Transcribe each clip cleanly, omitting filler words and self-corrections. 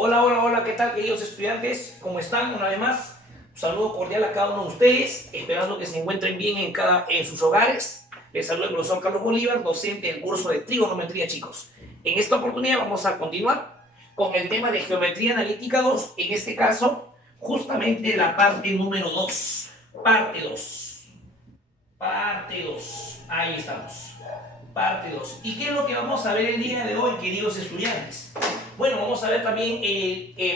Hola, hola, hola, ¿qué tal, queridos estudiantes? ¿Cómo están? Una vez más, un saludo cordial a cada uno de ustedes, esperando que se encuentren bien en sus hogares. Les saluda el profesor Carlos Bolívar, docente del curso de trigonometría, chicos. En esta oportunidad vamos a continuar con el tema de geometría analítica 2, en este caso, justamente la parte número 2. Parte 2. Parte 2. Ahí estamos. Parte 2. ¿Y qué es lo que vamos a ver el día de hoy, queridos estudiantes? Bueno, vamos a ver también,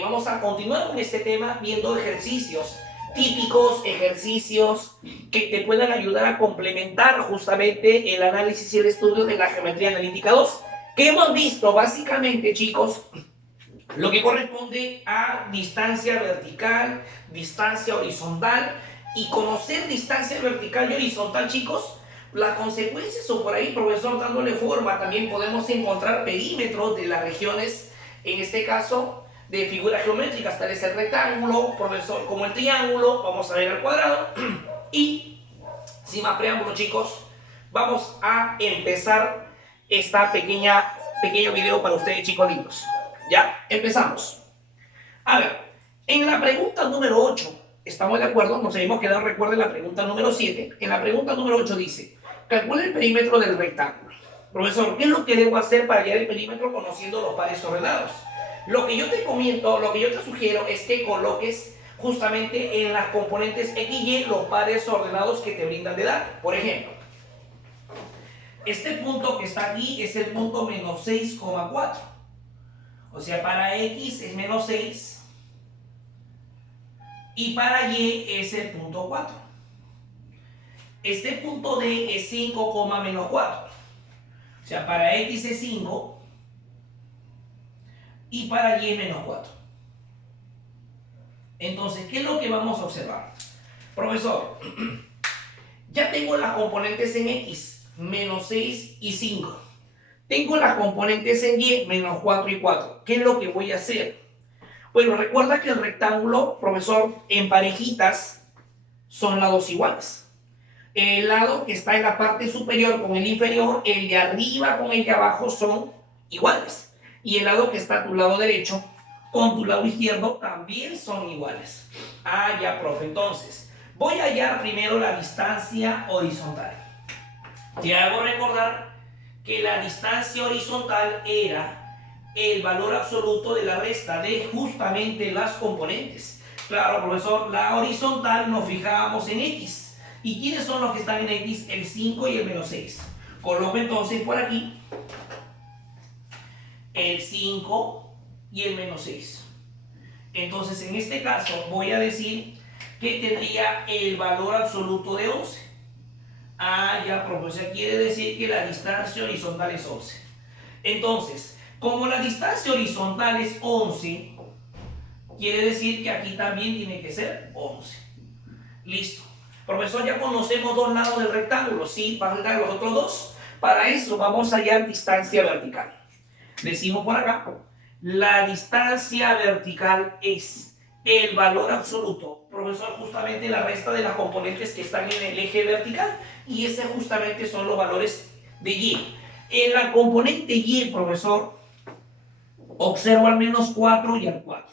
vamos a continuar con este tema viendo ejercicios típicos, ejercicios que te puedan ayudar a complementar justamente el análisis y el estudio de la geometría analítica 2, que hemos visto básicamente, chicos, lo que corresponde a distancia vertical, distancia horizontal, y conocer distancia vertical y horizontal, chicos, las consecuencias o por ahí, profesor, dándole forma, también podemos encontrar perímetros de las regiones, en este caso, de figuras geométricas, tal es el rectángulo, profesor, como el triángulo, vamos a ver el cuadrado, y sin más preámbulo, chicos, vamos a empezar esta pequeño video para ustedes, chicos lindos. ¿Ya? Empezamos. A ver, en la pregunta número 8, ¿estamos de acuerdo? Nos habíamos quedado, recuerden, la pregunta número 7. En la pregunta número 8 dice, calcula el perímetro del rectángulo. Profesor, ¿qué es lo que debo hacer para hallar el perímetro conociendo los pares ordenados? Lo que yo te comento, lo que yo te sugiero es que coloques justamente en las componentes X y Y los pares ordenados que te brindan de datos. Por ejemplo, este punto que está aquí es el punto menos 6,4. O sea, para X es menos 6 y para Y es el punto 4. Este punto D es 5, menos 4. O sea, para X es 5 y para Y es menos 4. Entonces, ¿qué es lo que vamos a observar? Profesor, ya tengo las componentes en X, menos 6 y 5. Tengo las componentes en Y, menos 4 y 4. ¿Qué es lo que voy a hacer? Bueno, recuerda que el rectángulo, profesor, en parejitas son lados iguales. El lado que está en la parte superior con el inferior, el de arriba con el de abajo son iguales. Y el lado que está a tu lado derecho con tu lado izquierdo también son iguales. Ah, ya, profe. Entonces, voy a hallar primero la distancia horizontal. Te hago recordar que la distancia horizontal era el valor absoluto de la resta de justamente las componentes. Claro, profesor, la horizontal nos fijábamos en X. ¿Y quiénes son los que están en X? El 5 y el menos 6. Coloco entonces por aquí el 5 y el menos 6. Entonces, en este caso, voy a decir que tendría el valor absoluto de 11. Ah, ya, profesor, quiere decir que la distancia horizontal es 11. Entonces, como la distancia horizontal es 11, quiere decir que aquí también tiene que ser 11. Listo. Profesor, ya conocemos dos lados del rectángulo. Sí, van a dar los otros dos. Para eso vamos a hallar distancia vertical. Decimos por acá, la distancia vertical es el valor absoluto, profesor, justamente la resta de las componentes que están en el eje vertical, y ese justamente son los valores de Y. En la componente Y, profesor, observo al menos 4 y al 4.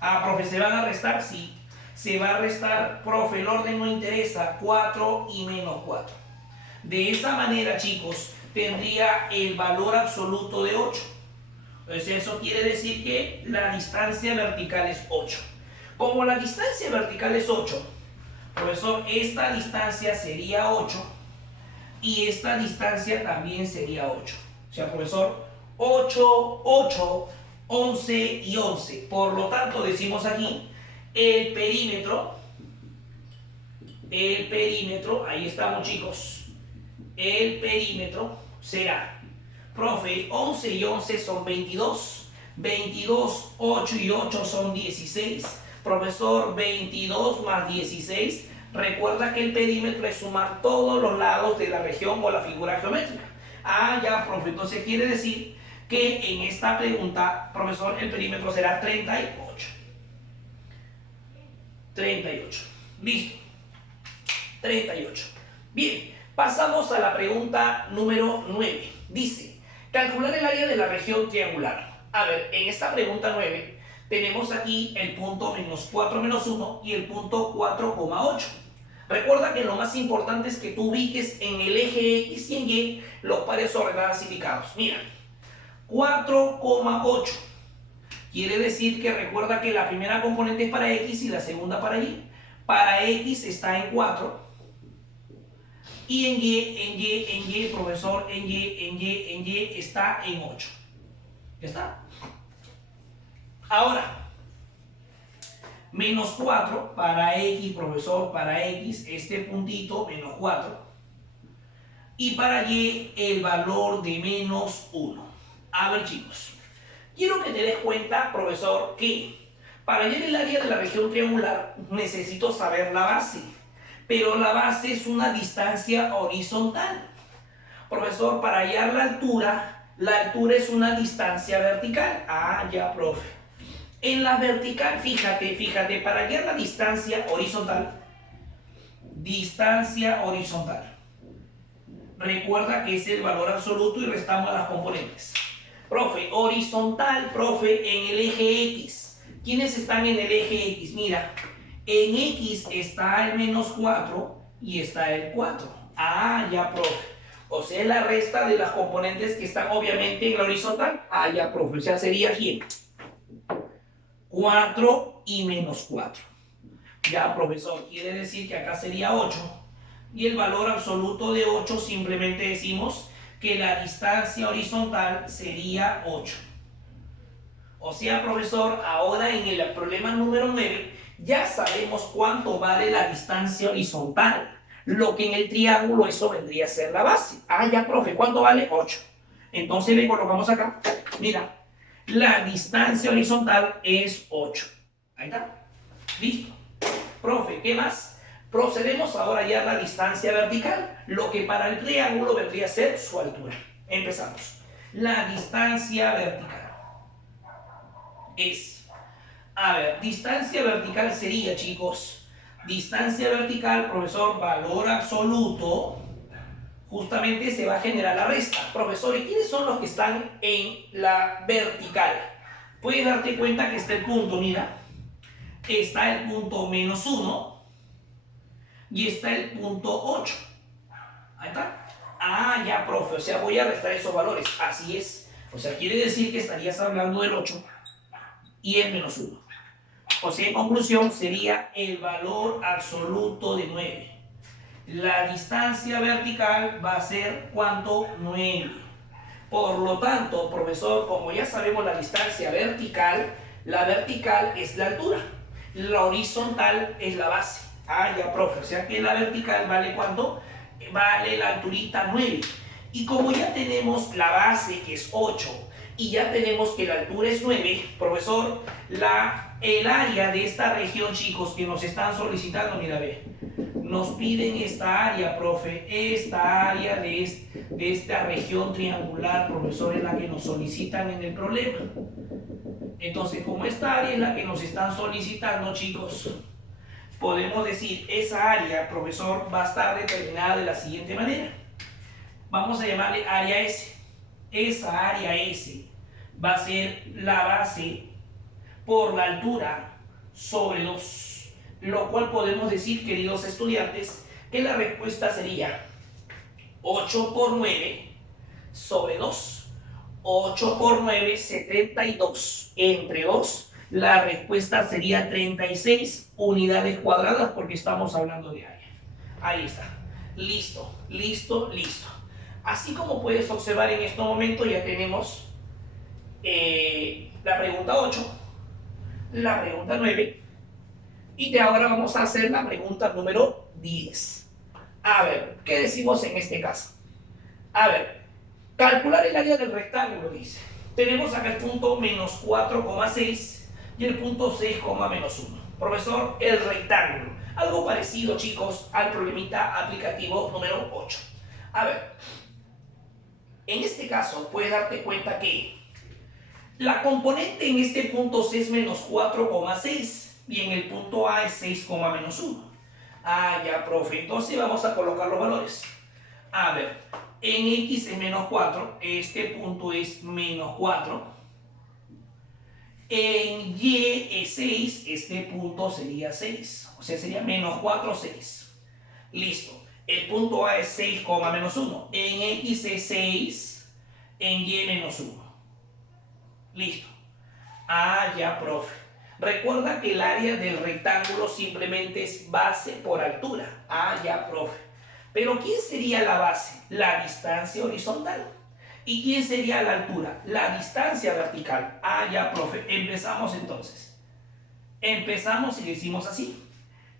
Ah, profe, ¿se van a restar? Sí. Se va a restar, profe, el orden no interesa, 4 y menos 4. De esa manera, chicos, tendría el valor absoluto de 8. Entonces eso quiere decir que la distancia vertical es 8. Como la distancia vertical es 8, profesor, esta distancia sería 8 y esta distancia también sería 8. O sea, profesor, 8, 8, 11 y 11. Por lo tanto, decimos aquí, el perímetro, ahí estamos, chicos, el perímetro será, profe, 11 y 11 son 22, 22, 8 y 8 son 16, profesor, 22 más 16, recuerda que el perímetro es sumar todos los lados de la región o la figura geométrica. Ah, ya, profe, entonces quiere decir que en esta pregunta, profesor, el perímetro será 38. 38. Listo. 38. Bien, pasamos a la pregunta número 9. Dice, calcular el área de la región triangular. A ver, en esta pregunta 9 tenemos aquí el punto menos 4 menos 1 y el punto 4,8. Recuerda que lo más importante es que tú ubiques en el eje X y en Y los pares ordenados indicados. Mira, 4,8 quiere decir que recuerda que la primera componente es para X y la segunda para Y. Para X está en 4 y en Y, profesor, en Y está en 8. ¿Ya está? Ahora, menos 4 para X, profesor, para X, este puntito, menos 4. Y para Y, el valor de menos 1. A ver, chicos, quiero que te des cuenta, profesor, que para hallar el área de la región triangular necesito saber la base. Pero la base es una distancia horizontal. Profesor, para hallar la altura es una distancia vertical. Ah, ya, profe. En la vertical, fíjate, para hallar la distancia horizontal, recuerda que es el valor absoluto y restamos las componentes. Profe, horizontal, profe, en el eje X. ¿Quiénes están en el eje X? Mira, en X está el menos 4 y está el 4. Ah, ya, profe. O sea, la resta de las componentes que están obviamente en la horizontal. Ah, ya, profe. O sea, sería ¿quién? 4 y menos 4. Ya, profesor, quiere decir que acá sería 8. Y el valor absoluto de 8 simplemente decimos que la distancia horizontal sería 8. O sea, profesor, ahora en el problema número 9 ya sabemos cuánto vale la distancia horizontal. Lo que en el triángulo eso vendría a ser la base. Ah, ya, profe, ¿cuánto vale? 8. Entonces le colocamos acá. Mira, la distancia horizontal es 8. Ahí está. Listo. Profe, ¿qué más? Procedemos ahora ya a la distancia vertical, lo que para el triángulo vendría a ser su altura. Empezamos. La distancia vertical es, a ver, distancia vertical sería, chicos, distancia vertical, profesor, valor absoluto, justamente se va a generar la resta. Profesor, ¿y quiénes son los que están en la vertical? Puedes darte cuenta que está el punto, mira, está el punto menos 1 y está el punto 8. Ahí está. Ah, ya, profe, o sea, voy a restar esos valores. Así es. O sea, quiere decir que estarías hablando del 8 y el menos 1. O sea, en conclusión, sería el valor absoluto de 9. La distancia vertical va a ser, ¿cuánto? 9. Por lo tanto, profesor, como ya sabemos la distancia vertical, la vertical es la altura. La horizontal es la base. Ah, ya, profe. O sea que la vertical vale ¿cuánto? Vale la alturita 9. Y como ya tenemos la base que es 8 y ya tenemos que la altura es 9, profesor, el área de esta región, chicos, que nos están solicitando, mira, ve, nos piden esta área, profe, esta área de esta región triangular, profesor, es la que nos solicitan en el problema. Entonces, como esta área es la que nos están solicitando, chicos, podemos decir, esa área, profesor, va a estar determinada de la siguiente manera. Vamos a llamarle área S. Esa área S va a ser la base por la altura sobre 2. Lo cual podemos decir, queridos estudiantes, que la respuesta sería 8 por 9 sobre 2. 8 por 9, 72. Entre 2, la respuesta sería 36 unidades cuadradas porque estamos hablando de área. Ahí está. Listo, listo, listo. Así como puedes observar en este momento ya tenemos la pregunta 8, la pregunta 9 y de ahora vamos a hacer la pregunta número 10. A ver, ¿qué decimos en este caso? A ver, calcular el área del rectángulo, dice. Tenemos acá el punto menos 4,6 y el punto 6, menos 1. Profesor, el rectángulo. Algo parecido, chicos, al problemita aplicativo número 8. A ver, en este caso puedes darte cuenta que la componente en este punto C es menos 4,6 y en el punto A es 6, menos 1. Ah, ya, profe. Entonces vamos a colocar los valores. A ver, en X es menos 4, este punto es menos 4. En Y es 6, este punto sería 6. O sea, sería menos 4, 6. Listo. El punto A es 6, menos 1. En X es 6, en Y menos 1. Listo. Ah, ya, profe. Recuerda que el área del rectángulo simplemente es base por altura. Ah, ya, profe. Pero ¿quién sería la base? La distancia horizontal. ¿Y quién sería la altura? La distancia vertical. Ah, ya, profe. Empezamos entonces. Empezamos y decimos así.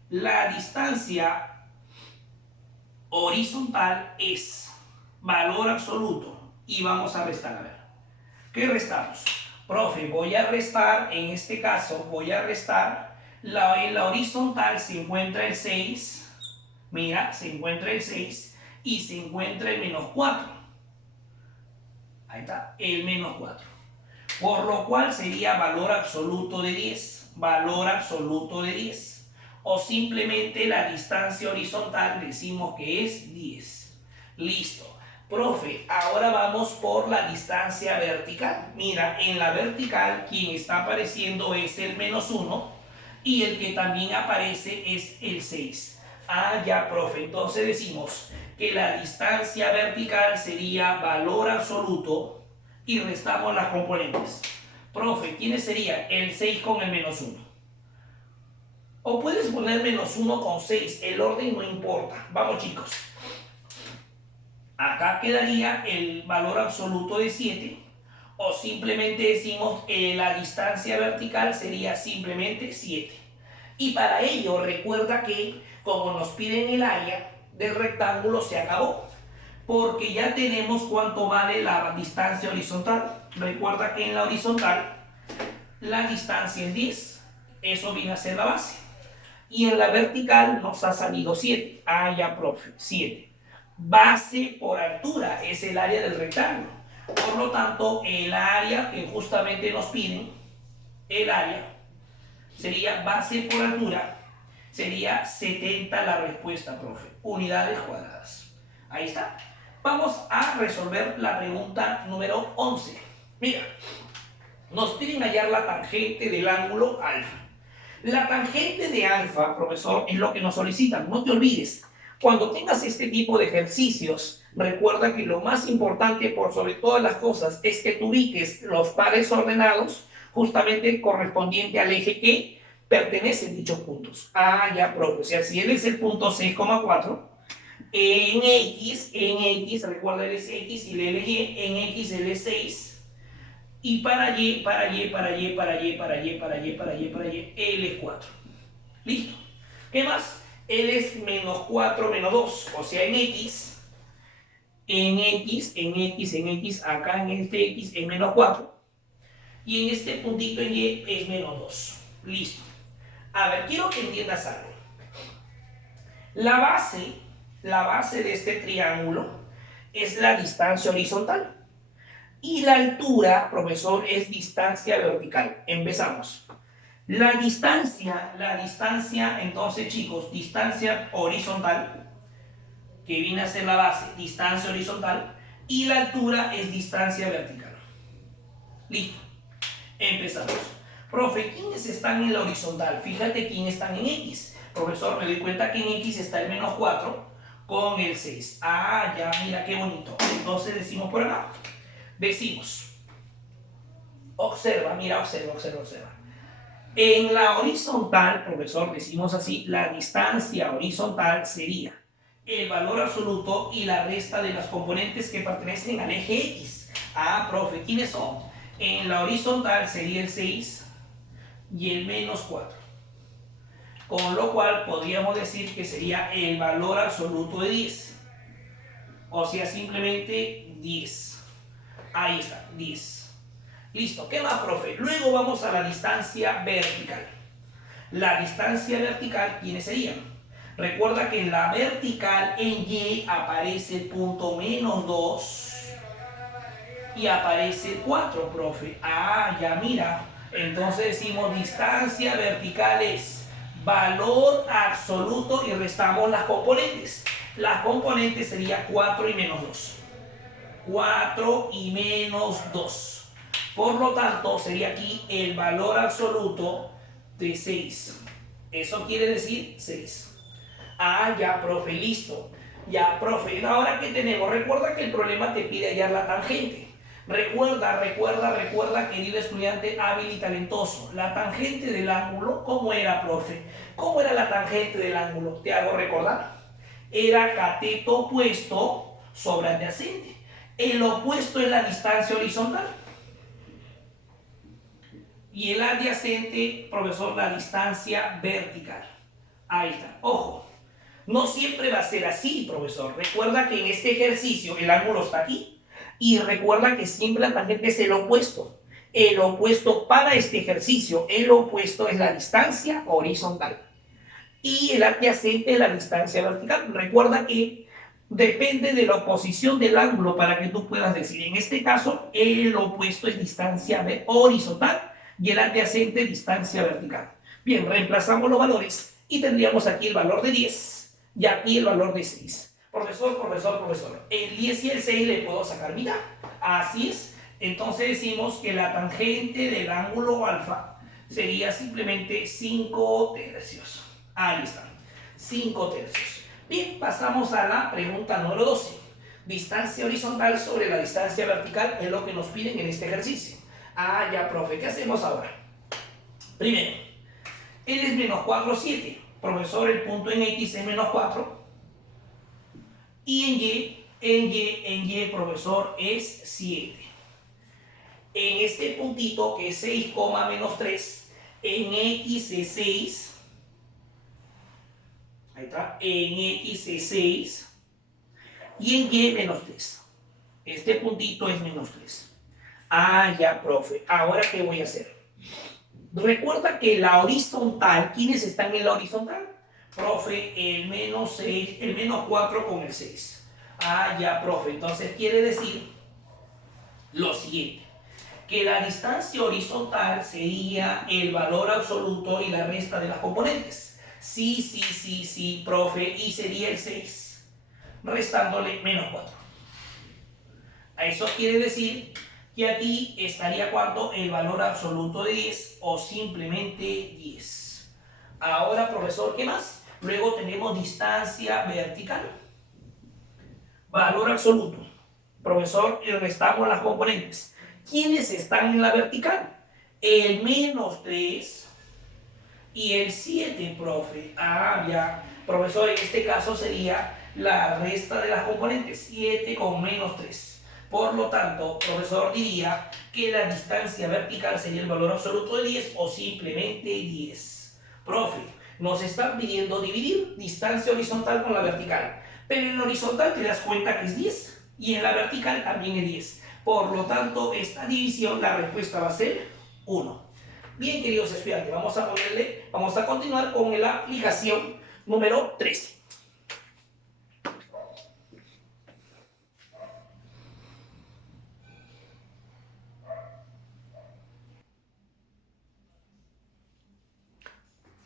La distancia horizontal es valor absoluto. Y vamos a restar, a ver. ¿Qué restamos? Profe, voy a restar, en este caso, voy a restar, en la horizontal se encuentra el 6, mira, se encuentra el 6 y se encuentra el menos 4. Ahí está, el menos 4. Por lo cual sería valor absoluto de 10, valor absoluto de 10. O simplemente la distancia horizontal decimos que es 10. Listo. Profe, ahora vamos por la distancia vertical. Mira, en la vertical quien está apareciendo es el menos 1 y el que también aparece es el 6. Ah, ya, profe. Entonces decimos que la distancia vertical sería valor absoluto y restamos las componentes. Profe, ¿quiénes serían? El 6 con el menos 1. O puedes poner menos 1 con 6. El orden no importa. Vamos, chicos. Acá quedaría el valor absoluto de 7, o simplemente decimos que la distancia vertical sería simplemente 7. Y para ello recuerda que como nos piden el área del rectángulo se acabó, porque ya tenemos cuánto vale la distancia horizontal. Recuerda que en la horizontal la distancia es 10, eso viene a ser la base. Y en la vertical nos ha salido 7. Ah, ya, profe, 7. Base por altura es el área del rectángulo. Por lo tanto, el área que justamente nos piden, el área, sería base por altura, sería 70 la respuesta, profe. Unidades cuadradas. Ahí está. Vamos a resolver la pregunta número 11. Mira, nos piden hallar la tangente del ángulo alfa. La tangente de alfa, profesor, es lo que nos solicitan. No te olvides. Cuando tengas este tipo de ejercicios, recuerda que lo más importante por sobre todas las cosas es que tú ubiques los pares ordenados justamente correspondiente al eje que pertenecen dichos puntos. Ah, ya, profe. O sea, si él es el punto 6,4, en X, recuerda, él es X y él es Y, en X él es 6. Y para Y, él es 4. Listo. ¿Qué más? Él es menos 4, menos 2. O sea, en X, acá en este X es menos 4. Y en este puntito en Y es menos 2. Listo. A ver, quiero que entiendas algo. La base de este triángulo es la distancia horizontal. Y la altura, profesor, es distancia vertical. Empezamos. La distancia, entonces, chicos, distancia horizontal, que viene a ser la base, distancia horizontal, y la altura es distancia vertical. Listo. Empezamos. Profe, ¿quiénes están en la horizontal? Fíjate quiénes están en X. Profesor, me doy cuenta que en X está el menos 4 con el 6. Ah, ya, mira qué bonito. Entonces decimos por acá. Decimos, observa, mira, observa. En la horizontal, profesor, decimos así, la distancia horizontal sería el valor absoluto y la resta de las componentes que pertenecen al eje X. Ah, profe, ¿quiénes son? En la horizontal sería el 6 y el menos 4. Con lo cual podríamos decir que sería el valor absoluto de 10. O sea, simplemente 10. Ahí está, 10. Listo, ¿qué más, profe? Luego vamos a la distancia vertical. La distancia vertical, ¿quiénes serían? Recuerda que en la vertical, en Y, aparece el punto menos 2 y aparece 4, profe. Ah, ya mira. Entonces decimos distancia vertical es valor absoluto y restamos las componentes. Las componentes serían 4 y menos 2. 4 y menos 2. Por lo tanto, sería aquí el valor absoluto de 6. Eso quiere decir 6. Ah, ya, profe, listo. Ya, profe. Ahora, ¿qué tenemos? Recuerda que el problema te pide hallar la tangente. Recuerda, querido estudiante hábil y talentoso. La tangente del ángulo, ¿cómo era, profe? ¿Cómo era la tangente del ángulo? Te hago recordar. Era cateto opuesto sobre adyacente. El opuesto es la distancia horizontal. Y el adyacente, profesor, la distancia vertical. Ahí está. Ojo, no siempre va a ser así, profesor. Recuerda que en este ejercicio el ángulo está aquí. Y recuerda que siempre la tangente es el opuesto. El opuesto para este ejercicio, el opuesto es la distancia horizontal. Y el adyacente es la distancia vertical. Recuerda que depende de la oposición del ángulo para que tú puedas decir. En este caso, el opuesto es distancia horizontal y el adyacente distancia vertical. Bien, reemplazamos los valores y tendríamos aquí el valor de 10 y aquí el valor de 6. Profesor, el 10 y el 6 le puedo sacar mitad. Así es. Entonces decimos que la tangente del ángulo alfa sería simplemente 5 tercios. Ahí están, 5 tercios. Bien, pasamos a la pregunta número 12. Distancia horizontal sobre la distancia vertical es lo que nos piden en este ejercicio. Ah, ya, profe, ¿qué hacemos ahora? Primero, él es menos 4, 7. Profesor, el punto en X es menos 4. Y en Y, profesor, es 7. En este puntito, que es 6, menos 3, en X es 6. Ahí está, en X es 6 y en Y menos 3. Este puntito es menos 3. Ah, ya, profe. Ahora, ¿qué voy a hacer? Recuerda que la horizontal, ¿quiénes están en la horizontal? Profe, el menos 6, el menos 4 con el 6. Ah, ya, profe. Entonces quiere decir lo siguiente, que la distancia horizontal sería el valor absoluto y la resta de las componentes. Sí, profe, y sería el 6, restándole menos 4. Eso quiere decir que aquí estaría ¿cuánto? El valor absoluto de 10 o simplemente 10. Ahora, profesor, ¿qué más? Luego tenemos distancia vertical. Valor absoluto. Profesor, le restamos las componentes. ¿Quiénes están en la vertical? El menos 3 y el 7, profe. Ah, ya. Profesor, en este caso sería la resta de las componentes. 7 con menos 3. Por lo tanto, profesor, diría que la distancia vertical sería el valor absoluto de 10 o simplemente 10. Profe, nos están pidiendo dividir distancia horizontal con la vertical. Pero en la horizontal te das cuenta que es 10 y en la vertical también es 10. Por lo tanto, esta división, la respuesta va a ser 1. Bien, queridos estudiantes, vamos a continuar con la aplicación número 13.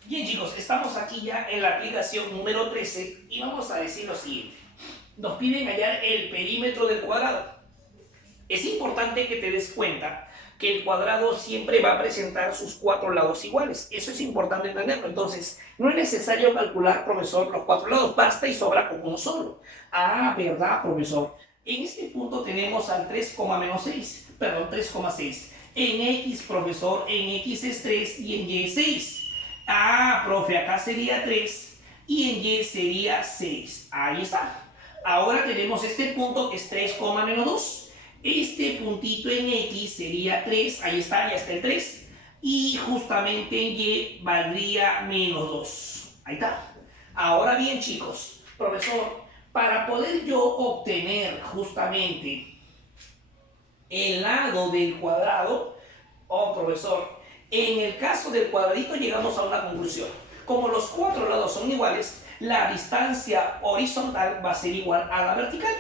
Bien, chicos, estamos aquí ya en la aplicación número 13 y vamos a decir lo siguiente. Nos piden hallar el perímetro del cuadrado. Es importante que te des cuenta que el cuadrado siempre va a presentar sus 4 lados iguales. Eso es importante entenderlo. Entonces, no es necesario calcular, profesor, los 4 lados. Basta y sobra con uno solo. Ah, ¿verdad, profesor? En este punto tenemos al 3,6. En X, profesor, en X es 3 y en Y es 6. Ah, profe, acá sería 3 y en Y sería 6. Ahí está. Ahora tenemos este punto que es 3, menos 2. Este puntito en X sería 3, ahí está, ya está el 3. Y justamente en Y valdría menos 2. Ahí está. Ahora bien, chicos, profesor, para poder yo obtener justamente el lado del cuadrado, profesor, en el caso del cuadradito llegamos a una conclusión. Como los 4 lados son iguales, la distancia horizontal va a ser igual a la vertical.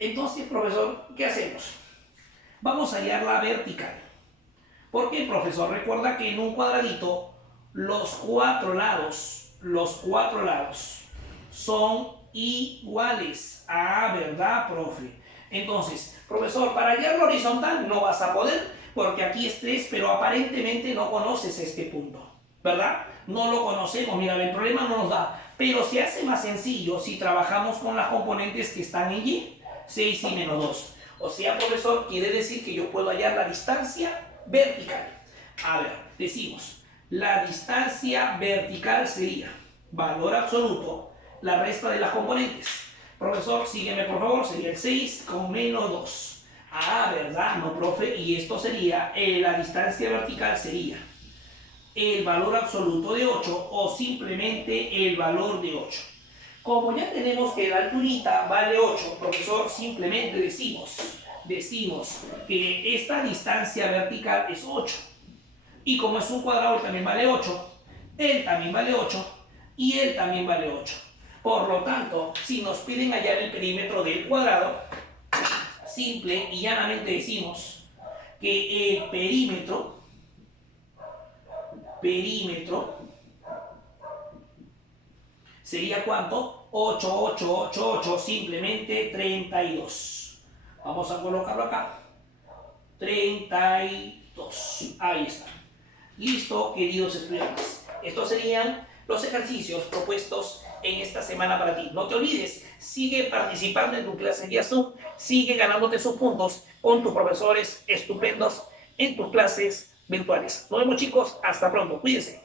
Entonces, profesor, ¿qué hacemos? Vamos a hallar la vertical. ¿Por qué, profesor? Recuerda que en un cuadradito los cuatro lados son iguales. Ah, ¿verdad, profe? Entonces, profesor, para hallar la horizontal no vas a poder porque aquí es 3, pero aparentemente no conoces este punto, ¿verdad? No lo conocemos, mira, el problema no nos da, pero se hace más sencillo si trabajamos con las componentes que están en Y, 6 y menos 2. O sea, profesor, quiere decir que yo puedo hallar la distancia vertical. A ver, decimos, la distancia vertical sería valor absoluto, la resta de las componentes. Profesor, sígueme por favor, sería el 6 con menos 2. Ah, ¿verdad? No, profe, y esto sería, la distancia vertical sería el valor absoluto de 8 o simplemente el valor de 8. Como ya tenemos que la alturita vale 8, profesor, simplemente decimos que esta distancia vertical es 8. Y como es un cuadrado, también vale 8, él también vale 8 y él también vale 8. Por lo tanto, si nos piden hallar el perímetro del cuadrado, simple y llanamente decimos que el perímetro sería ¿cuánto? 8, 8, 8, 8, simplemente 32. Vamos a colocarlo acá. 32. Ahí está. Listo, queridos estudiantes. Estos serían los ejercicios propuestos en esta semana para ti. No te olvides, sigue participando en tu clase vía Zoom, sigue ganándote sus puntos con tus profesores estupendos en tus clases virtuales. Nos vemos, chicos, hasta pronto, cuídense.